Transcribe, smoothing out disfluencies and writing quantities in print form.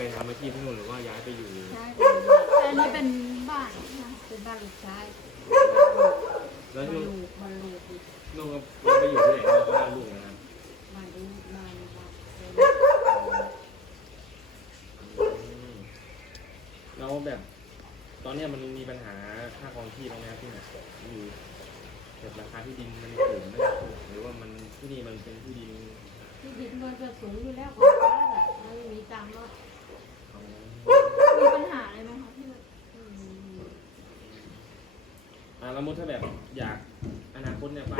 ไปทำอาชีพที่นู่นหรือว่าย้ายไปอยู่ ใช่อันนี้เป็นบ้านนะเป็นบ้านลูกชาย แล้ว บ้าน นู่น ลูกบ้านลูก นู่นก็ไปอยู่ที่ไหนก็บ้านลูกนะครับ บ้านลูกบ้าน อืมแล้วแบบ ตอนเนี้ยมันมีปัญหาค่าครองชีพตรงนี้ที่ไหนอยู่แบบราคาที่ดินมันสูงไม่ถูกหรือว่ามันที่นี่มันเป็นที่ดิน ที่ดินมันจะสูงอยู่แล้วของฟ้าแหละไม่มีตังค์แล้วมีปัญหาอะไรไหมคะที่แบบ แล้วมุดถ้าแบบอยากอนาคตเนี่ยป้า